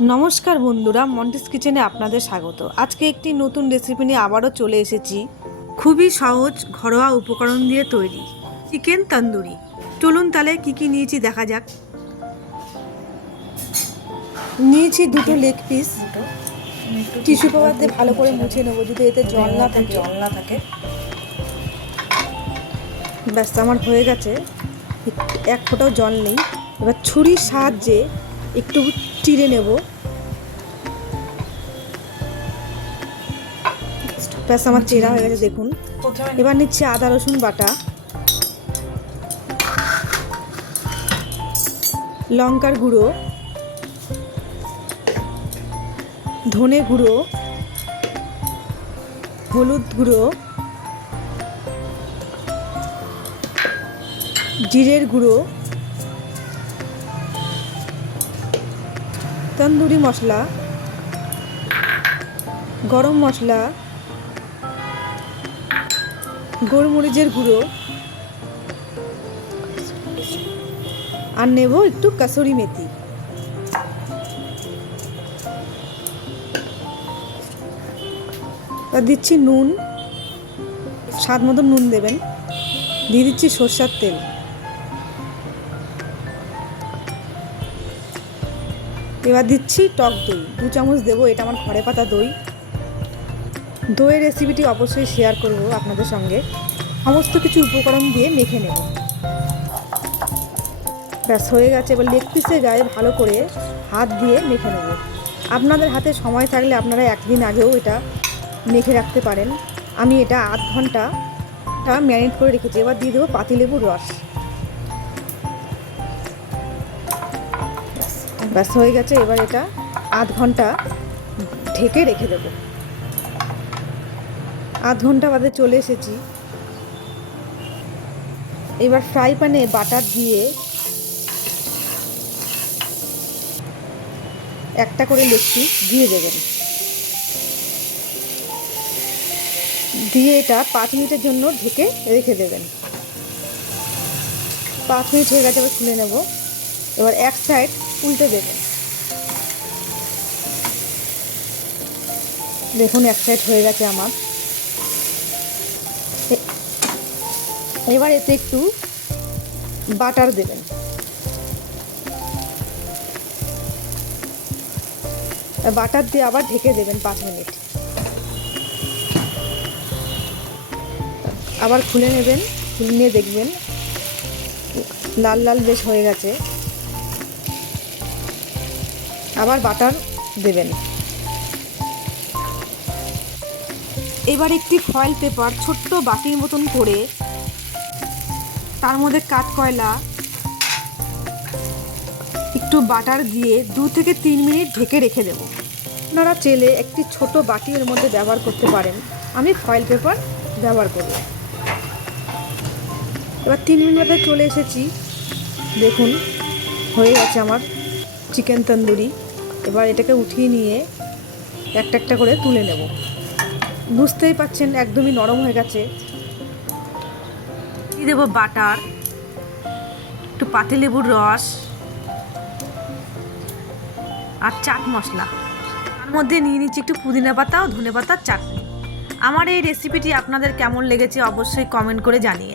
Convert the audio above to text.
নমস্কার বন্ধুরা, মন্টিস কিচেনে আপনাদের স্বাগত। আজকে একটি নতুন রেসিপি নিয়ে আবারও চলে এসেছি। খুবই সহজ ঘরোয়া উপকরণ দিয়ে তৈরি চিকেন তন্দুরি। চলুন তাহলে কি কি নিয়েছি দেখা যাক। নিয়েছি দুটো লেগ পিস, টিস্যু পেপার দিয়ে ভালো করে মুছে নেবো যদি এতে জল না থাকে। ব্যাস আমার হয়ে গেছে, এক ফোঁটাও জল নেই। এবার ছুরির সাহায্যে একটু চিড়ে নেব। ব্যাস আমার চেরা হয়ে গেছে দেখুন। এবার নিচ্ছি আদা রসুন বাটা, লঙ্কার গুঁড়ো, ধনে গুঁড়ো, হলুদ গুঁড়ো, জিরের গুঁড়ো, তন্দুরি মশলা, গরম মশলা, গোলমরিচের গুঁড়ো, আর নেব একটু কাসুরি মেথি। দিচ্ছি নুন, স্বাদ মতো নুন দেবেন। দিয়ে দিচ্ছি সরষের তেল। এবার দিচ্ছি টক দই, 2 চামচ দেবো। এটা আমার ঘরে পাতা দই। দইয়ের রেসিপিটি অবশ্যই শেয়ার করব আপনাদের সঙ্গে। সমস্ত কিছু উপকরণ দিয়ে মেখে নেব। ব্যাস হয়ে গেছে। এবার লেগ পিসের গায়ে ভালো করে হাত দিয়ে মেখে নেব। আপনাদের হাতে সময় থাকলে আপনারা একদিন আগেও এটা মেখে রাখতে পারেন। আমি এটা আধ ঘন্টা ম্যারিনেট করে রেখেছি। এবার দিয়ে দেবো পাতিলেবুর রস। ব্যাস হয়ে গেছে। এবার এটা আধ ঘন্টা ঢেকে রেখে দেবো। আধ ঘন্টা বাদে চলে এসেছি। এবার ফ্রাই প্যানে বাটার দিয়ে একটা করে লেগ পিস দিয়ে দেবেন। দিয়ে এটা 5 মিনিটের জন্য ঢেকে রেখে দেবেন। 5 মিনিট হয়ে গেছে, এবার খুলে নেব। এবার এক সাইড উল্টে দেবেন। দেখুন এক সাইড হয়ে গেছে আমার। এবার এতে একটু বাটার দেবেন। বাটার দিয়ে আবার ঢেকে দেবেন 5 মিনিট। আবার খুলে নেবেন, খুলে নিয়ে দেখবেন লাল লাল বেশ হয়ে গেছে। আবার বাটার দেবেন। এবার একটি ফয়েল পেপার ছোট্ট বাটির মতন করে তার মধ্যে কাঠকয়লা, একটু বাটার দিয়ে 2 থেকে 3 মিনিট ঢেকে রেখে দেব। আপনারা চাইলে একটি ছোট বাটি এর মধ্যে ব্যবহার করতে পারেন। আমি ফয়েল পেপার ব্যবহার করব। এবার 3 মিনিট বাদে চলে এসেছি। দেখুন হয়ে গেছে আমার চিকেন তন্দুরি। এবার এটাকে উঠিয়ে নিয়ে একটা একটা করে তুলে নেব। বুঝতেই পাচ্ছেন একদমই নরম হয়ে গেছে। দিয়ে দেবো বাটার, একটু পাতিলেবুর রস আর চাট মশলা। তার মধ্যে নিয়ে নিচ্ছি একটু পুদিনা পাতা ও ধনে পাতার চাটনি। আমার এই রেসিপিটি আপনাদের কেমন লেগেছে অবশ্যই কমেন্ট করে জানিয়ে।